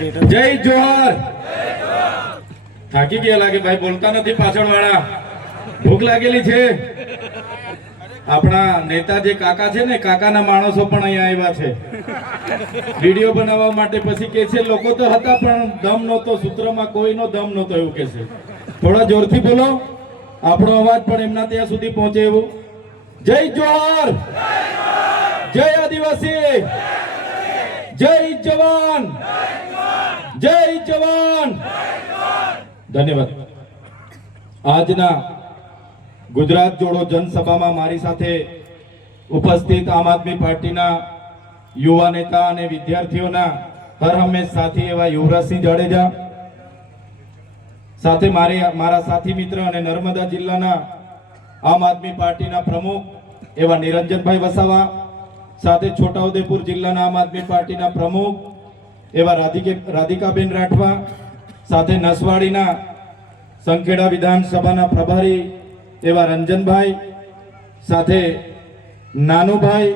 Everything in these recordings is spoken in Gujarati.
જય જોહર. થાકી ગયા લાગે ભાઈ, બોલતા નથી પાછળ વાળા. ભૂખ લાગેલી છે. આપણા નેતા જે કાકા છે ને, કાકાના માણસો પણ અહીંયા આવ્યા છે વિડીયો બનાવવા માટે. પછી કે છે લોકો તો હતા પણ દમ નહોતો, સૂત્રમાં કોઈનો દમ નહોતો એવું કે છે. થોડા જોરથી બોલો, આપણો અવાજ પણ એમના ત્યાં સુધી પહોંચે એવું. જય જોહર, જય આદિવાસી, જય જવાન, જય જવાન. ધન્યવાદ. આજના ગુજરાત જોડો જનસભામાં મારી સાથે ઉપસ્થિત આમ આદમી પાર્ટીના યુવા નેતા અને વિદ્યાર્થીઓના હર હંમેશ સાથી એવા યુવરાજસિંહ જાડેજા, સાથે મારા સાથી મિત્ર અને નર્મદા જિલ્લાના આમ આદમી પાર્ટીના પ્રમુખ એવા નિરંજનભાઈ વસાવા, સાથે છોટાઉદેપુર જિલ્લાના આમ આદમી પાર્ટીના પ્રમુખ એવા રાધિકાબેન રાઠવા, સાથે નસવાડીના સંખેડા વિધાનસભાના પ્રભારી એવા રંજનભાઈ, સાથે નાનુભાઈ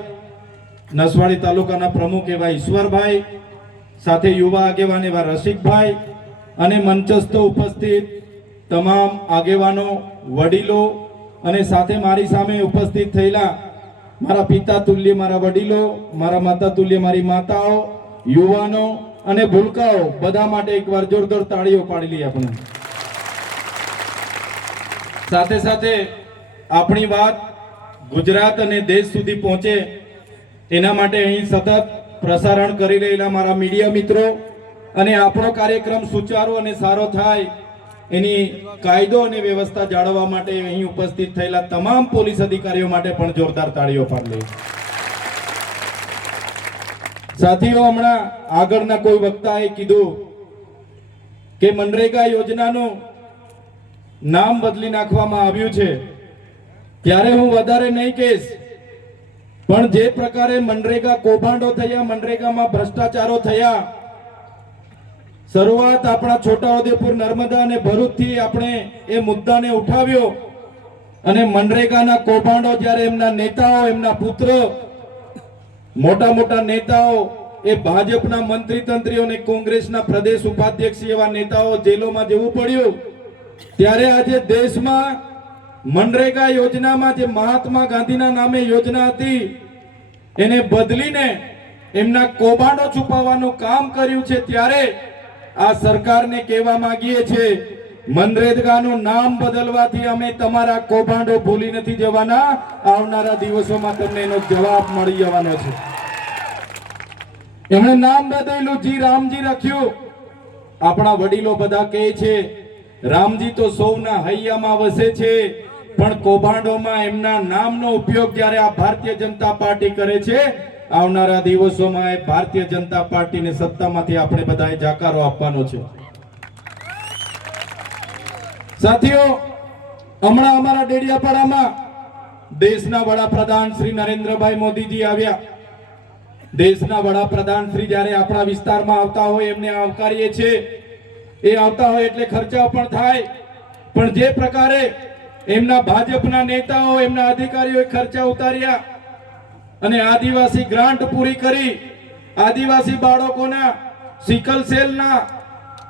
નસવાડી તાલુકાના પ્રમુખ એવા ઈશ્વરભાઈ, સાથે યુવા આગેવાન એવા રસિકભાઈ, અને મંચસ્થ ઉપસ્થિત તમામ આગેવાનો, વડીલો, અને સાથે મારી સામે ઉપસ્થિત થયેલા મારા પિતા તુલ્ય મારા વડીલો, મારા માતા તુલ્ય મારી માતાઓ, યુવાનો અને ભૂલકાઓ, બધા માટે એકવાર જોરદાર તાળીઓ પાડી લઈએ આપણે. સાથે સાથે આપણી વાત ગુજરાત અને દેશ સુધી પહોંચે એના માટે અહીં સતત પ્રસારણ કરી રહેલા મારા મીડિયા મિત્રો, અને આપણો કાર્યક્રમ સુચારુ અને સારો થાય એની કાયદો અને વ્યવસ્થા જાળવવા માટે અહીં ઉપસ્થિત થયેલા તમામ પોલીસ અધિકારીઓ માટે પણ જોરદાર તાળીઓ પાડી લઈએ. સાથીઓ, હમણાં આગળના કોઈ વક્તાએ કીધું કે મનરેગા યોજનાનું નામ બદલી નાખવામાં આવ્યું છે, ત્યારે હું વધારે નહીં કહીશ, પણ જે પ્રકારે મનરેગા કૌભાંડો થયા, મનરેગામાં ભ્રષ્ટાચારો થયા, શરૂઆત આપણા છોટાઉદેપુર, નર્મદા અને ભરૂચથી આપણે એ મુદ્દાને ઉઠાવ્યો, અને મનરેગાના કૌભાંડો જ્યારે એમના નેતાઓ, એમના પુત્ર, મોટા મોટા નેતાઓ, એ ભાજપના મંત્રી તંત્રીઓ અને કોંગ્રેસના પ્રદેશ ઉપાધ્યક્ષ એવા નેતાઓ જેલોમાં જવું પડ્યું, ત્યારે આજે દેશમાં મનરેગા યોજનામાં જે મહાત્મા ગાંધીના નામે યોજના હતી એને બદલીને એમના કૌભાંડો છુપાવવાનું કામ કર્યું છે. ત્યારે આ સરકારને કહેવા માંગીએ છીએ, મનરેગાનું નામ બદલવાથી અમે તમારા કૌભાંડો ભૂલી નથી જવાના. આવનારા દિવસોમાં તમને એનો જવાબ મળી જવાનો છે. એમણે નામ બદલ્યું, જી રામજી રાખ્યું. આપણા વડીલો બધા કહે છે રામજી તો સૌના હૈયામાં વસે છે, પણ કૌભાંડોમાં એમના નામનો ઉપયોગ જ્યારે આ ભારતીય જનતા પાર્ટી કરે છે, આવનારા દિવસોમાં એ ભારતીય જનતા પાર્ટીને સત્તામાંથી આપણે બધાએ જાકારો આપવાનો છે. સાથીઓ, હમણાં અમારા ડેડિયાપાડામાં દેશના વડાપ્રધાન શ્રી નરેન્દ્રભાઈ મોદીજી આવ્યા. દેશના વડાપ્રધાન શ્રી જ્યારે આપણા વિસ્તારમાં આવતા હોય એમને આવકારીએ છીએ. એ આવતા હોય એટલે ખર્ચા પણ થાય, પણ જે પ્રકારે એમના ભાજપના નેતાઓ, એમના અધિકારીઓએ ખર્ચા ઉતાર્યા અને આદિવાસી ગ્રાન્ટ પૂરી કરી, આદિવાસી બાળકોના સિકલ સેલના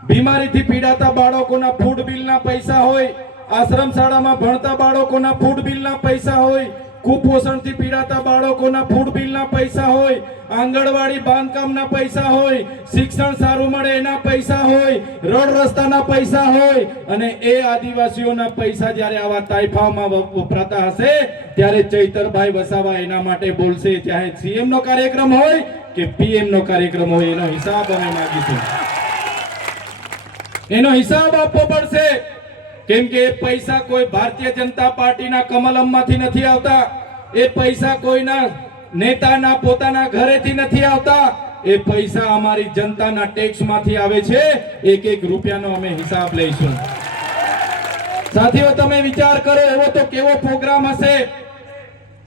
બીમારીથી પીડાતા બાળકોના ફૂડ બિલના પૈસા હોય, આશ્રમ શાળામાં ભણતા બાળકોના ફૂડ બિલના પૈસા હોય, કુપોષણથી પીડાતા બાળકોના ફૂડ બિલના પૈસા હોય, આંગણવાડી બાંધકામના પૈસા હોય, શિક્ષણ સારું મળે એના પૈસા હોય, રોડ રસ્તાના પૈસા હોય, અને એ આદિવાસીઓના પૈસા જ્યારે આવા તાઇફામાં વપરાતા હશે ત્યારે ચૈતરભાઈ વસાવા એના માટે બોલશે. ચાહે સીએમ નો કાર્યક્રમ હોય કે પીએમ નો કાર્યક્રમ હોય, એનો હિસાબ અમે માંગીશું. એનો હિસાબ આપવો પડશે, કેમ કે એ પૈસા કોઈ ભારતીય જનતા પાર્ટીના કમલમમાંથી નથી આવતા. એ પૈસા કોઈના નેતાના પોતાના ઘરેથી નથી આવતા. એ પૈસા અમારી જનતાના ટેક્સમાંથી આવે છે. એક એક રૂપિયાનો અમે હિસાબ લઈશું. સાથીઓ, તમે વિચાર કરો, એવો તો કેવો પ્રોગ્રામ હશે.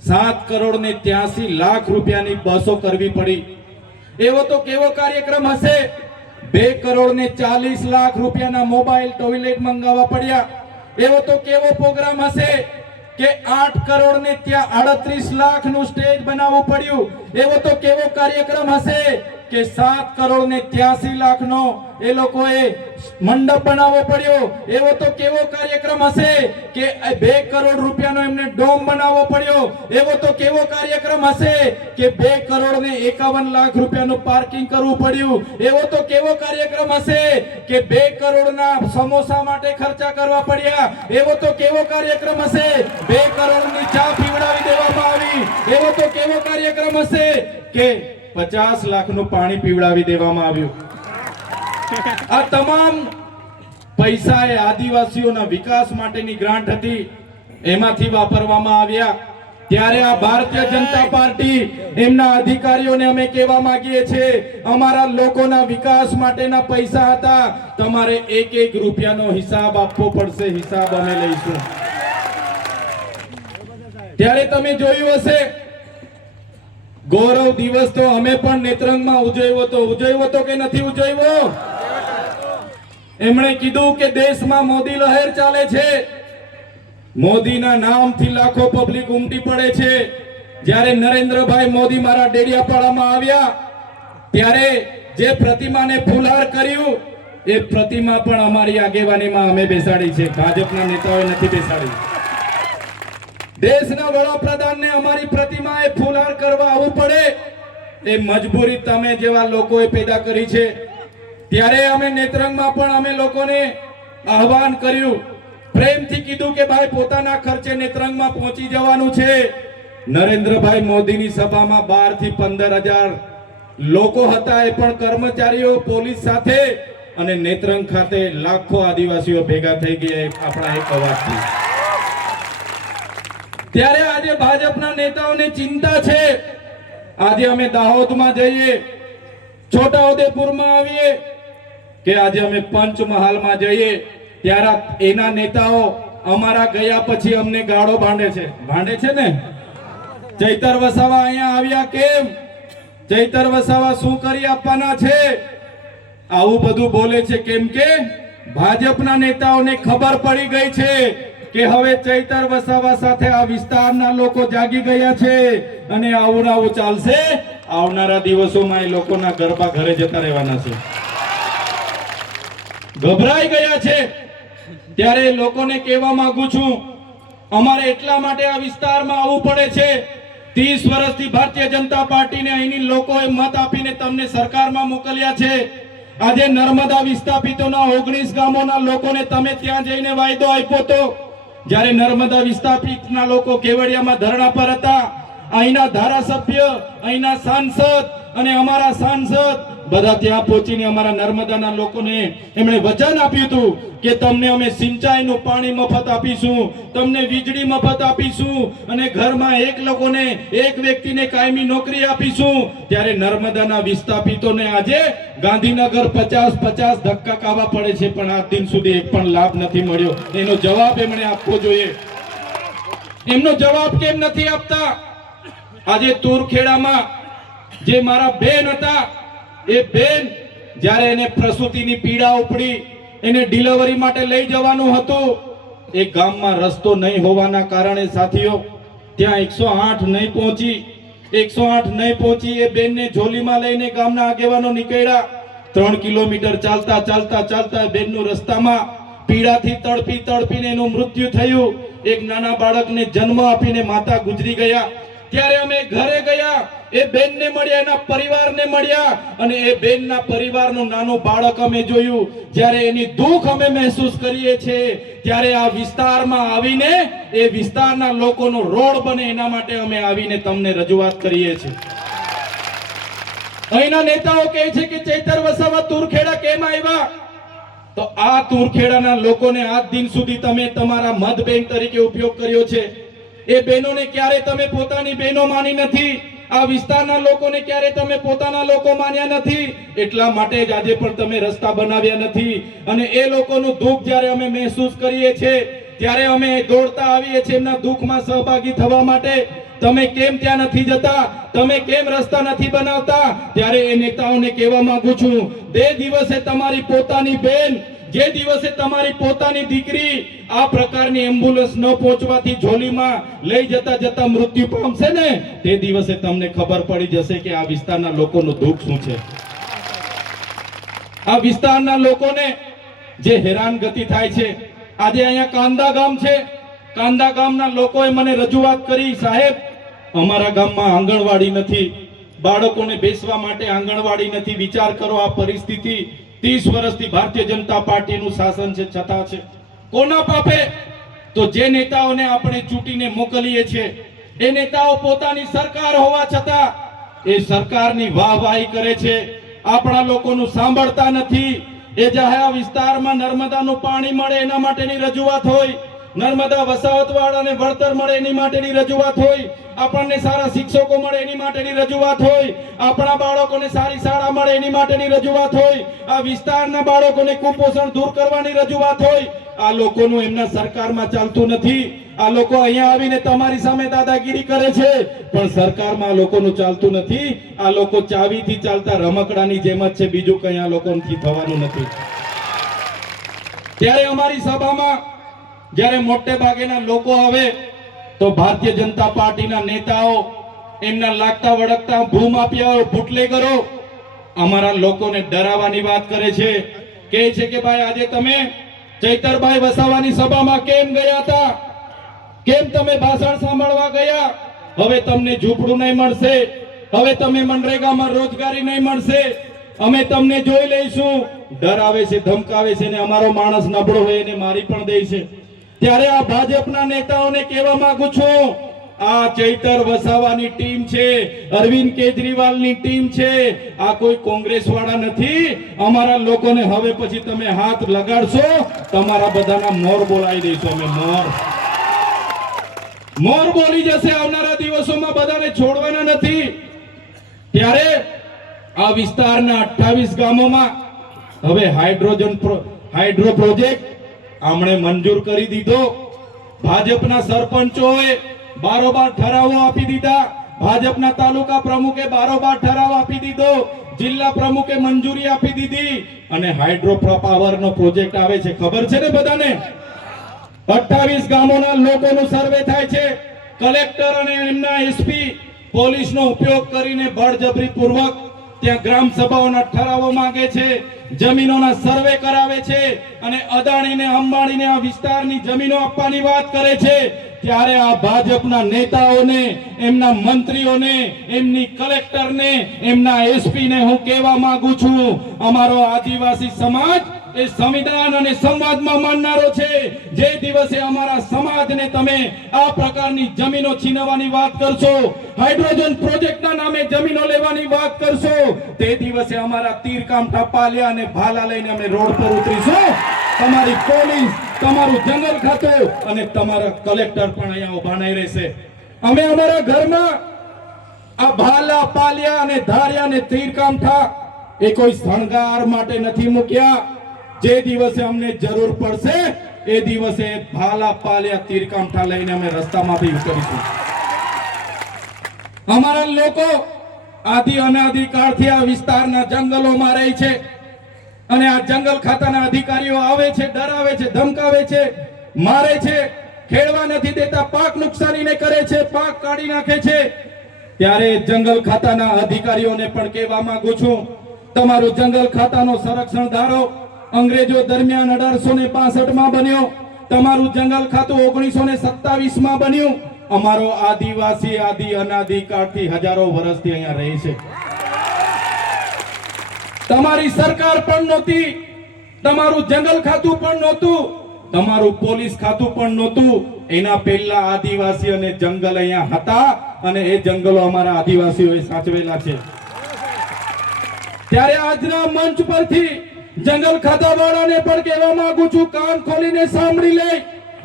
7,83,00,000 રૂપિયાની બસો કરવી પડી. એવો તો કેવો કાર્યક્રમ હશે. 2,40,00,000 રૂપિયાના મોબાઈલ ટોયલેટ મંગાવવા પડ્યા. એવો તો કેવો પ્રોગ્રામ હશે કે 8 કરોડ ને ત્યાં 38 લાખ નું સ્ટેજ બનાવવું પડ્યું. એવો તો કેવો કાર્યક્રમ હશે કે 7,83,00,000નો એ લોકોએ મંડપ બનાવવો પડ્યો. એવો તો કેવો કાર્યક્રમ હશે કે 2 કરોડ રૂપિયાનો એમને ડોમ બનાવવો પડ્યો. એવો તો કેવો કાર્યક્રમ હશે કે 2,51,00,000 રૂપિયાનું પાર્કિંગ કરવું પડ્યું. એવો તો કેવો કાર્યક્રમ હશે કે 2 કરોડના સમોસા માટે ખર્ચા કરવા પડ્યા. એવો તો કેવો કાર્યક્રમ હશે 2 કરોડની ચા પીવડાવી દેવામાં આવી. એવો તો કેવો કાર્યક્રમ હશે કે 50 લાખનું પાણી પીવડાવી દેવામાં આવ્યું. આ તમામ પૈસા એ આદિવાસીઓના વિકાસ માટેની ગ્રાન્ટ હતી, એમાંથી વાપરવામાં આવ્યા. ત્યારે આ ભારતીય જનતા પાર્ટી એમના અધિકારીઓને અમે કહેવા માંગીએ છીએ, અમારા લોકોના વિકાસ માટેના પૈસા હતા, તમારે 1 રૂપિયાનો હિસાબ આપવો પડશે, હિસાબ અમે લઈશું. ત્યારે તમે જોયું હશે ગૌરવ દિવસ તો અમે પણ નેત્રંગમાં ઉજવ્યો તો કે નથી ઉજવ્યો? એમણે કીધું કે દેશમાં મોદી લહેર ચાલે છે, મોદીના નામથી લાખો પબ્લિક ઉમટી પડે છે. જ્યારે નરેન્દ્રભાઈ મોદી મારા ડેડિયાપાડામાં આવ્યા ત્યારે જે પ્રતિમાને ફૂલહાર કર્યું એ પ્રતિમા પણ અમારી આગેવાનીમાં અમે બેસાડી છે, ભાજપના નેતાઓએ નથી બેસાડી. દેશના વડાપ્રધાનને અમારી પ્રતિમાએ ફૂલહાર કરવા આવવું પડે એ મજબૂરી તમે જેવા લોકોએ પેદા કરી છે. ત્યારે અમે નેત્રંગમાં પણ અમે લોકોને આહવાન કર્યું, પ્રેમથી કીધું કે ભાઈ પોતાના ખર્ચે નેત્રંગમાં પહોંચી જવાનું છે. નરેન્દ્રભાઈ મોદીની સભામાં 12 થી 15,000 લોકો હતા, એ પણ કર્મચારીઓ પોલીસ સાથે, અને નેત્રંગ ખાતે લાખો આદિવાસીઓ ભેગા થઈ ગયા આપણા એક અવાજથી. ત્યારે આજે ભાજપના નેતાઓને ચિંતા છે. આજે અમે દાહોદમાં જઈએ, છોટાઉદેપુરમાં આવીએ કે આજે અમે પંચમહાલમાં જઈએ, ત્યારે એના નેતાઓ અમારા ગયા પછી અમને ગાળો ભાંડે છે ને. ચૈતર વસાવા અહીંયા આવ્યા કેમ? ચૈતર વસાવા શું કરી આપવાના છે? આવું બધું બોલે છે કેમ કે ભાજપના નેતાઓને ખબર પડી ગઈ છે કે હવે ચૈતર વસાવા સાથે આ વિસ્તારના લોકો જાગી ગયા છે અને આવું ચાલશે. આવનારા દિવસોમાં એ લોકોના ગરબા ઘરે જતા રહેવાના છે. ગભરાઈ ગયા છે. ત્યારે લોકોને કહેવા માંગુ છું, અમારે એટલા માટે આ વિસ્તારમાં આવવું પડે છે. 30 વર્ષથી ભારતીય જનતા પાર્ટીને અહીંની લોકોએ મત આપીને તમને સરકારમાં મોકલ્યા છે. આજે નર્મદા વિસ્થાપિતોના 19 ગામોના લોકોને તમે ત્યાં જઈને વાયદો આપ્યો તો. જ્યારે નર્મદા વિસ્થાપિતના લોકો કેવડિયામાં ધરણા પર હતા, અહીંના ધારાસભ્ય, અહીંના સાંસદ અને અમારા સાંસદ બધા ત્યાં પહોંચીને અમારા નર્મદાના લોકોને એમણે વચન આપ્યું હતું કે તમને અમે સિંચાઈનું પાણી મફત આપીશું, તમને વીજળી મફત આપીશું અને ઘરમાં એક વ્યક્તિને કાયમી નોકરી આપીશું. ત્યારે નર્મદાના વિસ્થાપિતોને આજે ગાંધીનગર 50 ધક્કા ખાવા પડે છે, પણ આજ દિન સુધી એક પણ લાભ નથી મળ્યો. એનો જવાબ એમણે આપવો જોઈએ. એમનો જવાબ કેમ નથી આપતા? આજે તુરખેડામાં જે મારા બેન હતા, એ બેન જ્યારે એને પ્રસૂતિની પીડા ઉપડી, એને ડિલિવરી માટે લઈ જવાનું હતું, એ ગામમાં રસ્તો નહીં હોવાના કારણે સાથીઓ ત્યાં 108 નહીં પહોંચી. એ બેનને ઝોલીમાં લઈને ગામના આગેવાનો નીકળ્યા. 3 કિલોમીટર ચાલતા બેનનું રસ્તામાં પીડાથી તડપીને એનું મૃત્યુ થયું. એક નાના બાળકને જન્મ આપીને માતા ગુજરી ગયા. ત્યારે અમે ઘરે ગયા, એ બેનને મળ્યા, એના પરિવારને મળ્યા અને એ બેનના પરિવારનું નાનું બાળક અમે જોયું. જ્યારે એની દુઃખ અમે મહેસૂસ કરીએ છીએ, ત્યારે આ વિસ્તારમાં આવીને એ વિસ્તારના લોકોનો રોડ બને એના માટે અમે આવીને તમને રજૂઆત કરીએ છીએ. અહીંના નેતાઓ કહે છે કે ચૈતર વસાવા તુરખેડા કેમ આવ્યા? તો આ તુરખેડાના લોકોને આજ દિન સુધી તમે તમારા મત બેંક તરીકે ઉપયોગ કર્યો છે. એ બહેનોને ક્યારે તમે પોતાની બહેનો માની નથી. આ વિસ્તારના લોકોને ક્યારે તમે પોતાના લોકો માન્યા નથી. એટલા માટે જ આજે પણ તમે રસ્તા બનાવ્યા નથી. અને એ લોકોનું દુઃખ જ્યારે અમે મહેસૂસ કરીએ છીએ, ત્યારે અમે દોડતા આવીએ છીએ એમના દુઃખમાં સહભાગી થવા માટે. તમે કેમ ત્યાં નથી જતા? તમે કેમ રસ્તા નથી બનાવતા? ત્યારે એ નેતાઓને કહેવા માંગુ છું, તે દિવસે તમારી પોતાની બેન જે દિવસે તમારી પોતાની દીકરી આ પ્રકારની એમ્બ્યુલન્સ ન પહોંચવાથી ઝોલીમાં લઈ જતા મૃત્યુ પામશે ને, તે દિવસે તમને ખબર પડી જશે કે આ વિસ્તારના લોકોનું દુઃખ શું છે. આ વિસ્તારના લોકોને જે હેરાનગતિ થાય છે. આજે અહીંયા કાંદા ગામ છે, કાંદા ગામના લોકોએ મને રજૂઆત કરી, સાહેબ અમારા ગામમાં આંગણવાડી નથી, બાળકોને બેસવા માટે આંગણવાડી નથી. વિચાર કરો આ પરિસ્થિતિ 30 વર્ષથી ભારતીય જનતા પાર્ટીનું શાસન છે છતાં છે. કોના પાપે? તો જે નેતાઓને આપણે ચૂંટીને મોકલીએ છીએ એ નેતાઓ પોતાની સરકાર હોવા છતાં એ સરકારની વાહવાહી કરે છે, આપણા લોકોનું સાંભળતા નથી. એ જાહેર વિસ્તારમાં નર્મદાનું પાણી મળે એના માટેની રજૂઆત હોય, નર્મદા વસાવતવાળાને વળતર મળે એની માટેની રજૂઆત હોય, આપણને સારા શિક્ષકો મળે એની માટેની રજૂઆત હોય, આપણા બાળકોને સારી શાળા મળે એની માટેની રજૂઆત હોય, આ વિસ્તારના બાળકોને કુપોષણ દૂર કરવાની રજૂઆત હોય. આ લોકોનું એમના સરકારમાં ચાલતું નથી. આ લોકો અહીંયા આવીને તમારી સામે દાદાગીરી કરે છે, પણ સરકારમાં આ લોકોનું ચાલતું નથી. આ લોકો ચાવીથી ચાલતા રમકડાની જેમ જ છે, બીજું કંઈ આ લોકોથી થવાનું નથી. ત્યારે અમારી સભામાં જ્યારે મોટે ભાગેના લોકો આવે તો ભારતીય જનતા પાર્ટીના નેતાઓ, એમના લાગતા વળગતા ભૂમાફિયાઓ, બુટલેગરો અમારા લોકોને ડરાવવાની વાત કરે છે. કહે છે કે ભાઈ આજે તમે ચૈતરભાઈ વસાવાની સભામાં કેમ ગયા હતા, કેમ તમે ભાષણ સાંભળવા ગયા? હવે તમને ઝૂંપડું નહીં મળશે, હવે તમે મનરેગામાં રોજગારી નહીં મળશે, અમે તમને જોઈ લઈશું. ડરાવે છે, ધમકાવે છે, ને અમારો માણસ નબળો હોય એને મારી પણ દે છે. ત્યારે આ ભાજપના નેતાઓને કહેવા માંગુ છું, આ ચૈતર વસાવાની ટીમ છે, અરવિંદ કેજરીવાલની ટીમ છે, આ કોઈ કોંગ્રેસ વાળા નથી. અમારા લોકોને હવે પછી તમે હાથ લગાડશો, તમારા બધાના મોર બોલાવી દઈશું અમે. મોર બોલી જશે આવનારા દિવસોમાં, બધાને છોડવાના નથી. ત્યારે આ વિસ્તારના 28 ગામોમાં હવે હાઇડ્રો પ્રોજેક્ટ આમણે મંજૂર કરી દીધો. ભાજપના સરપંચોએ બારોબાર ઠરાવો આપી દીધા, ભાજપના તાલુકા પ્રમુખે બારોબાર ઠરાવ આપી દીધો, જિલ્લા પ્રમુખે મંજૂરી આપી દીધી, અને હાઇડ્રો પાવરનો પ્રોજેક્ટ આવે છે. ખબર છે ને બધાને? 28 ગામોના લોકોનું સર્વે થાય છે. કલેક્ટર અને એમના એસપી પોલીસનો ઉપયોગ કરીને બળજબરી પૂર્વક ત્યાં ગ્રામ સભાઓના ઠરાવો માંગે છે, જમીનોના સર્વે કરાવે છે, અને અદાણીને અંબાણીને આ વિસ્તારની જમીનો આપવાની વાત કરે છે. ત્યારે આ ભાજપના નેતાઓને, એમના મંત્રીઓને, એમની કલેક્ટરને, એમના એસપીને હું કહેવા માંગુ છું, અમારો આદિવાસી સમાજ એ સંવિધાન અને સંવાદમાં માનનારો છે. જે દિવસે અમારા સમાજને તમે આ પ્રકારની જમીનો છીનવવાની વાત કરશો, હાઇડ્રોજન પ્રોજેક્ટના નામે જમીનો લેવાની વાત કરશો, તે દિવસે અમારા તીરકામઠા, પાલિયા અને ભાલા લઈને અમે રોડ પર ઉતરીશું. તમારી પોલીસ, તમારું જંગલ ખાતું અને તમારા કલેક્ટર પણ અહીંયા ઉભા નહીં રહેશે. અમે અમારા ઘરમાં આ ભાલા, પાલિયા અને ધારિયા અને તીરકામઠા એ કોઈ શણગાર માટે નથી મૂક્યા. જે દિવસે અમને જરૂર પડશે એ દિવસે ભાલા, પાલિયા, તીરકામઠા લઈને અમે રસ્તામાં બી ઉતરીશું. અમારા લોકો આદિ અનાદિકાળથી આ વિસ્તારના જંગલોમાં રહે છે, અને આ જંગલ ખાતાના અધિકારીઓ આવે છે, ડરાવે છે, ધમકાવે છે, મારે છે, ખેડવા નથી દેતા, પાક નુકસાનીને કરે છે, પાક કાઢી નાખે છે. ત્યારે જંગલ ખાતાના અધિકારીઓને પણ કહેવા માંગુ છું, તમારું જંગલ ખાતાનો સંરક્ષણ ધારો અંગ્રેજો દરમિયાન 1862 માં બન્યો, તમારું જંગલ ખાતું 1927 માં બન્યું. અમારો આદિવાસી આદિ અનાદિકાળથી હજારો વર્ષથી અહીંયા રહે છે. તમારી સરકાર પણ નહોતી, તમારું જંગલ ખાતું પણ નહોતું, તમારું પોલીસ ખાતું પણ નહોતું. એના પહેલા આદિવાસી અને જંગલ અહીંયા હતા, અને એ જંગલો અમારા આદિવાસીઓએ સાચવેલા છે. ત્યારે આજના મંચ પરથી જંગલ ખાતા વાળાને પણ કહેવા માંગુ છું, કાન ખોલીને સાંભળી લે.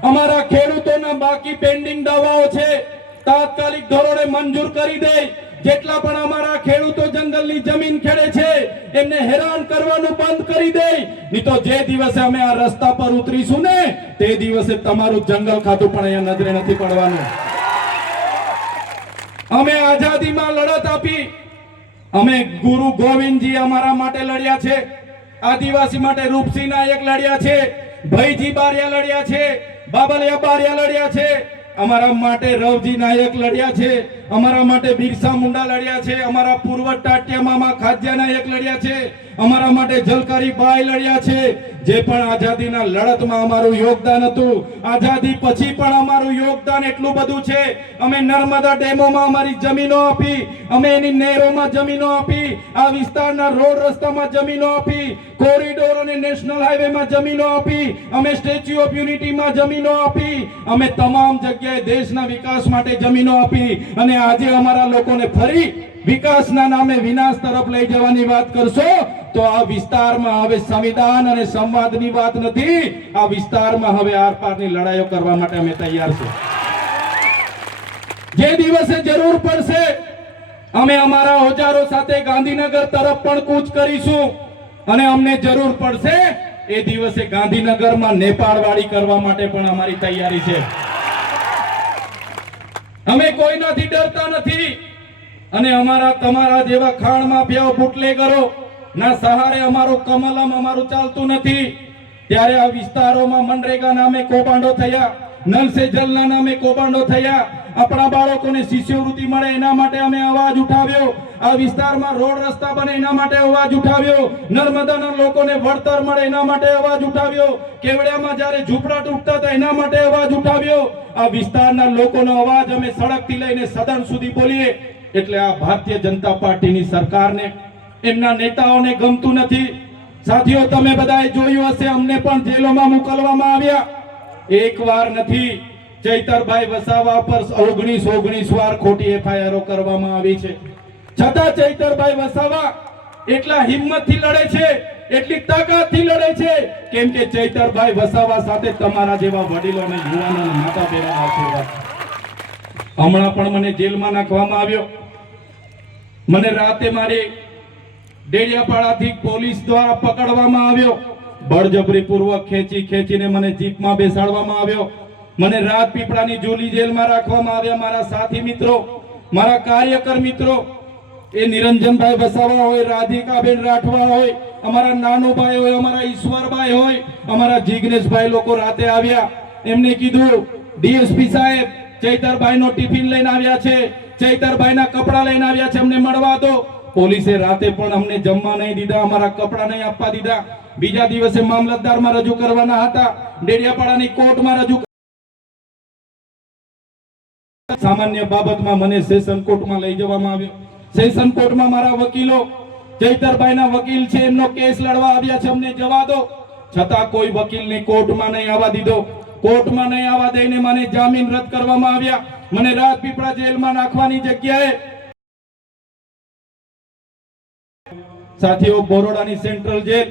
અમારા ખેડૂતોના બાકી પેન્ડિંગ દવાઓ છે, તાત્કાલિક ધોરણે મંજૂર કરી દે. જેટલા પણ અમારા ખેડૂતો જંગલની જમીન ખેડે છે એમને હેરાન કરવાનું બંધ કરી દે. નહીં તો જે દિવસે અમે આ રસ્તા પર ઉતરીશું ને, તે દિવસે તમારું જંગલ ખાતું પણ અહીંયા નજરે નથી પડવાનું. અમે આઝાદીમાં લડત આપી, અમે ગુરુ ગોવિંદજી અમારા માટે લડ્યા છે. આદિવાસી માટે રૂપસિંહ નાયક લડ્યા છે, ભાઈજી બારિયા લડ્યા છે, બાબલિયા બારિયા લડ્યા છે, અમારા માટે રવજી નાયક લડ્યા છે, અમારા માટે બિરસા મુંડા લડ્યા છે, અમારા પૂર્વ ટાટિયા મામા ખાજ્યા નાયક લડ્યા છે, અમારા માટે જલકરી બાઈ લડ્યા છે. જે પણ આઝાદીના લડતમાં અમારું યોગદાન હતું, આઝાદી પછી પણ અમારું યોગદાન એટલું બધું છે. અમે નર્મદા ડેમોમાં અમારી જમીનો આપી, અમે એની નહેરોમાં જમીનો આપી, આ વિસ્તારના રોડ રસ્તામાં જમીનો આપી, કોરિડોર અને નેશનલ હાઈવેમાં જમીનો આપી, અમે સ્ટેચ્યુ ઓફ યુનિટીમાં જમીનો આપી, અમે તમામ જગ્યાએ દેશના વિકાસ માટે જમીનો આપી. અને આજે અમારા લોકોને ફરી વિકાસના નામે વિનાશ તરફ લઈ જવાની વાત કરશો તો આ વિસ્તારમાં હવે સંવિધાન અને સંવાદની વાત નથી, આ વિસ્તારમાં હવે આરપારની લડાઈઓ કરવા માટે અમે તૈયાર છે. જે દિવસે જરૂર પડશે અમે અમારા ઓજારો સાથે ગાંધીનગર તરફ પણ કૂચ કરીશું, અને અમને જરૂર પડશે એ દિવસે ગાંધીનગરમાં નેપાળવાડી કરવા માટે પણ અમારી તૈયારી છે. અમે કોઈનાથી ડરતા નથી, અને અમારા તમારા જેવા ખાણ માફિયાઓ બુટલેગરો ના સહારે અમારું કમલમ અમારું ચાલતું નથી. ત્યારે આ વિસ્તારોમાં મનરેગા નામે કૌભાંડો થયા, નલ સે જલના નામે કૌભાંડો થયા, આપણા બાળકોને શિષ્યવૃત્તિ મળે એના માટે અમે અવાજ ઉઠાવ્યો, આ વિસ્તારમાં રોડ રસ્તા બને એના માટે અવાજ ઉઠાવ્યો, નર્મદાના લોકોને વળતર મળે એના માટે અવાજ ઉઠાવ્યો, કેવડિયામાં જ્યારે ઝૂંપડા તૂટતા હતા એના માટે અવાજ ઉઠાવ્યો. આ વિસ્તારના લોકોનો અવાજ અમે સડકથી લઈને સદન સુધી બોલીએ. એટલે આ ભારતીય જનતા પાર્ટીની સરકારને, એમના નેતાઓને ગમતું નથી. સાથીઓ, તમે બધાએ જોયું હશે, અમને પણ જેલોમાં મોકલવામાં આવ્યા. એક વાર નથી, ચૈતરભાઈ વસાવા પર 19 વાર ખોટી એફઆઈઆર કરવામાં આવી છે. છતાં ચૈતરભાઈ વસાવા એટલા હિંમતથી લડે છે, એટલી તાકાતથી લડે છે, કેમ કે ચૈતરભાઈ વસાવા સાથે તમારા જેવા વડીલો અને યુવાનો અને માતા બહેનોના આશીર્વાદ. હમણાં પણ મને જેલમાં નાખવામાં આવ્યો. મને રાતે મારી ડેડિયાપાડાથી પોલીસ દ્વારા પકડવામાં આવ્યો, બળજબરીપૂર્વક ખેંચીને મને જીપમાં બેસાડવામાં આવ્યો. મને રાજપીપળાની જૂની જેલમાં રાખવામાં આવ્યા. મારા સાથી મિત્રો, મારા કાર્યકર મિત્રો, એ નિરંજનભાઈ વસાવા હોય, રાધિકાબેન રાઠવા હોય, અમારા નાનુભાઈ હોય, અમારા ઈશ્વરભાઈ હોય, અમારા જિગ્નેશભાઈ લોકો રાતે આવ્યા. એમને કીધું, ડીએસપી સાહેબ ચૈતરભાઈનો ટિફિન લઈને આવ્યા છે, ચૈતરભાઈના કપડા લઈને આવ્યા છે, અમને મળવા દો. પોલીસે રાતે પણ અમને જમવા નહીં દીધા, અમારા કપડા નહીં આપવા દીધા. બીજા દિવસે મામલતદારમાં રજૂ કરવાના હતા, ડેડિયાપાડાની કોર્ટમાં રજૂ. સામાન્ય બાબતમાં મને સેશન કોર્ટમાં લઈ જવામાં આવ્યો. સેશન કોર્ટમાં મારા વકીલો, ચૈતરભાઈના વકીલ છે, એમનો કેસ લડવા આવ્યા છે, અમને જવા દો. છતાં કોઈ વકીલને કોર્ટમાં નહીં આવવા દીધો. કોર્ટમાં નહીં આવવા દઈને મને જામીન રદ કરવામાં આવ્યા. મને રાજપીપળા જેલમાં નાખવાની જગ્યાએ સાથીઓ બરોડાની સેન્ટ્રલ જેલ,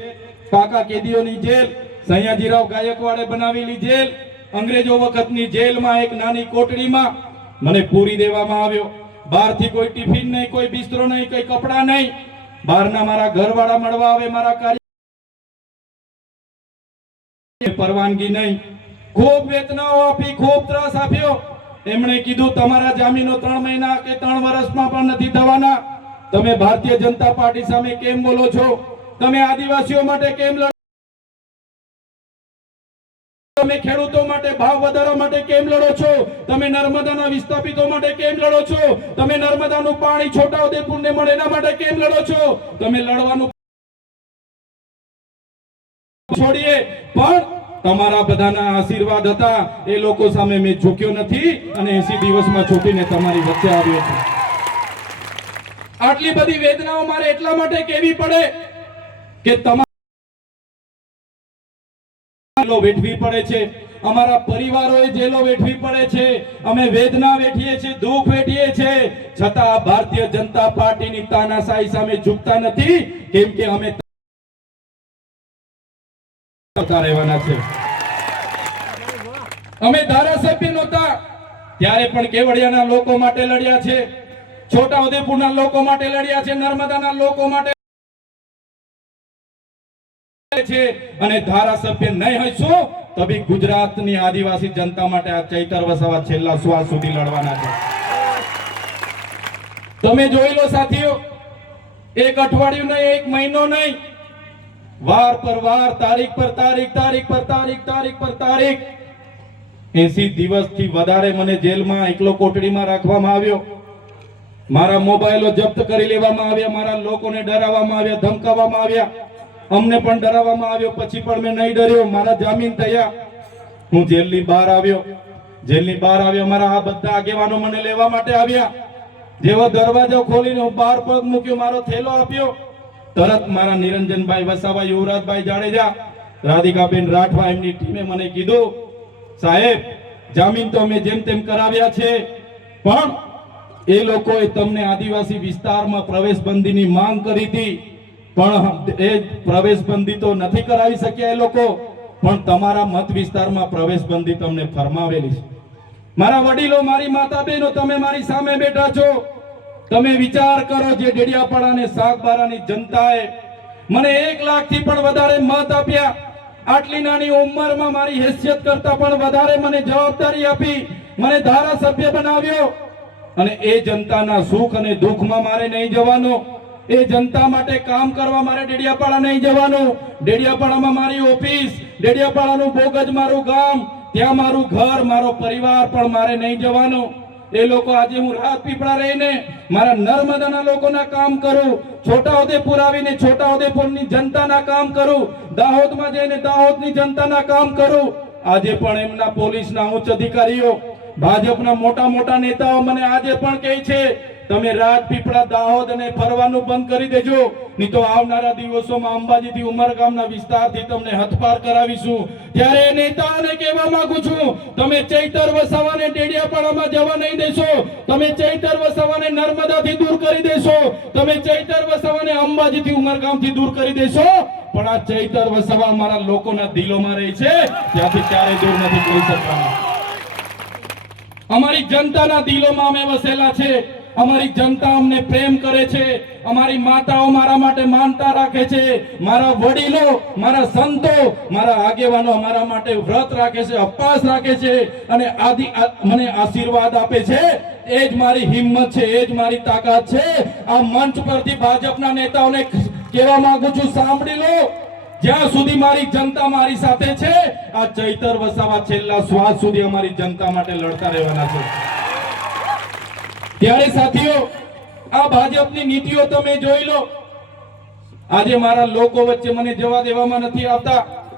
પાકા કેદીઓની જેલ, સયાજીરાવ ગાયકવાડે બનાવેલી જેલ, અંગ્રેજો વખતની જેલમાં એક નાની કોટડીમાં મને પૂરી દેવામાં આવ્યો. બહારથી કોઈ ટિફિન નહીં, કોઈ બિસ્તરો નહીં, કોઈ કપડા નહીં. બહારના મારા ઘરવાળા મળવા આવે, મારા કાર્ય પરવાનગી નહીં. ખૂબ વેતનાઓ આપી, ખૂબ ત્રાસ આપ્યો. એમણે કીધું, તમારા જામીનો 3 મહિના કે 3 વર્ષમાં પણ નથી થવાના. તમે ભારતીય જનતા પાર્ટી સામે કેમ બોલો છો? તમે આદિવાસીઓ માટે કેમ લડો? તમે ખેડૂતો માટે ભાવ વધારવા માટે કેમ લડો છો? તમે નર્મદાના વિસ્થાપિતો માટે કેમ લડો છો? તમે નર્મદાનું પાણી છોટાઉદેપુરને મળે એના માટે કેમ લડો છો? તમે લડવાનું છોડીએ, પણ તમારા બધાના આશીર્વાદ હતા, એ લોકો સામે મેં ઝૂક્યો નથી અને 80 દિવસમાં છૂટીને તમારી વચ્ચે આવ્યો છું. આટલી બધી વેદનાઓ મારે એટલા માટે કેવી પડે કે તમારા વેઠવી પડે છે, અમારા પરિવારોએ જેલો વેઠવી પડે છે, અમે વેદના વેઠીએ છીએ, દુઃખ વેઠીએ છીએ, છતાં ભારતીય જનતા પાર્ટીની તાનાશાહી સામે ઝૂકતા નથી, કેમ કે અમે રહેવાના છે. અમે ધારાસભ્ય નહોતા ત્યારે પણ કેવડિયાના લોકો માટે લડ્યા છે, છોટાઉદેપુરના લોકો માટે લડ્યા છે, નર્મદાના લોકો માટે છે, અને ધારાસભ્ય નહીં હોઈશું તો બી ગુજરાતની આદિવાસી જનતા માટે આ ચૈતર વસાવા છેલ્લા શ્વાસ સુધી લડવાના છે. તમે જોઈ લો સાથીઓ, એક અઠવાડિયું નહીં, એક મહિનો નહીં, વાર પર વાર, તારીખ પર તારીખ, તારીખ પર તારીખ, તારીખ પર તારીખ 80 દિવસથી વધારે મને જેલમાં એકલો કોટડીમાં રાખવામાં આવ્યો. મારા મોબાઈલો જપ્ત કરી લેવામાં આવ્યા, મારા લોકોને ડરાવવામાં આવ્યા, ધમકાવવામાં આવ્યા, અમને પણ ડરાવવામાં આવ્યો. પછી પણ મેં નહીં ડર્યો, મારા જામીન થયા. હું જેલની બહાર આવ્યો. જેલની બહાર આવ્યો, મારા આ બધા આગેવાનો મને લેવા માટે આવ્યા. જેવો દરવાજો ખોલીને હું બહાર પગ મૂક્યો, મારો થેલો આપ્યો, તરત મારા નિરંજનભાઈ વસાવા, યુવરાજભાઈ જાડેજા, રાધિકાબેન રાઠવા એમની ટીમે મને કીધું, સાહેબ જામીન તો અમે જેમ તેમ કરાવ્યા છે, પણ એ લોકોએ તમને આદિવાસી વિસ્તારમાં પ્રવેશબંધીની માંગ કરી હતી, પણ એ પ્રવેશબંધી તો નથી કરાવી શક્યા એ લોકો, પણ તમારા મત વિસ્તારમાં પ્રવેશબંધી તમને ફરમાવેલી છે. મારા વડીલો, મારી માતા બહેનો, તમે મારી સામે બેઠા છો, તમે વિચાર કરો, જે ડેડિયાપાડા સાગબારાની જનતાએ મને 1 લાખથી પણ વધારે મત આપ્યા, આટલી નાની ઉંમરમાં મારી હેસિયત કરતા પણ વધારે મને જવાબદારી આપી, મને ધારાસભ્ય બનાવ્યો, અને એ જનતાના સુખ અને દુઃખમાં મારે નહીં જવાનું, એ જનતા માટે કામ કરવા મારે ડેડિયાપાડા નહીં જવાનું. ડેડિયાપાડામાં મારી ઓફિસ, ડેડિયાપાડાનું બોગજ મારું ગામ, ત્યાં મારું ઘર, મારો પરિવાર પણ મારે નહીં જવાનું. એ લોકો આજે હું રાજપીપળા રહીને મારા નર્મદાના લોકોના કામ કરું, છોટાઉદેપુર આવીને છોટાઉદેપુરની જનતાના કામ કરું, દાહોદમાં જઈને દાહોદની જનતાના કામ કરું. આજે પણ એમના પોલીસના ઉચ્ચ અધિકારીઓ, ભાજપના મોટા મોટા નેતાઓ મને આજે પણ કહે છે, તમે રાજપીપળા દાહોદ અને ફરવાનું બંધ કરી દેજો, નહીં તો આવનારા દિવસોમાં અંબાજીથી ઉમરગામના વિસ્તારથી તમને હથપાર કરાવીશું. ત્યારે એ નેતાઓને કહેવા માંગુ છું, તમે ચૈતર વસાવાને ડેડિયાપાડામાં જવા નહીં દેશો, તમે ચૈતર વસાવાને નર્મદાથી દૂર કરી દેશો, તમે ચૈતર વસાવાને અંબાજીથી ઉમરગામથી દૂર કરી દેશો, પણ આ ચૈતર વસાવા અમારા લોકોના દિલોમાં રહે છે, ત્યાંથી ક્યારેય દૂર નથી કરી શકવાના. અમારી જનતાના દિલોમાં અમે વસેલા છે, અમારી જનતા અમને પ્રેમ કરે છે, અમારી માતાઓ મારા માટે માનતા રાખે છે, મારા વડીલો, મારા સંતો, મારા આગેવાનો અમારા માટે વ્રત રાખે છે, ઉપવાસ રાખે છે, અને મને આશીર્વાદ આપે છે. એ જ મારી હિંમત છે, એ જ મારી તાકાત છે. આ મંચ પરથી ભાજપના નેતાઓને કહેવા માંગુ છું, સાંભળી લો, જ્યાં સુધી મારી જનતા મારી સાથે છે, આ ચૈતર વસાવા છેલ્લા શ્વાસ સુધી અમારી જનતા માટે લડતા રહેવાના છે. ત્યારે સાથીઓ, આ ભાજપની નીતિઓ તમે જોઈ લો. આજે મારા લોકો વચ્ચે મને જવા દેવામાં નથી આવતા.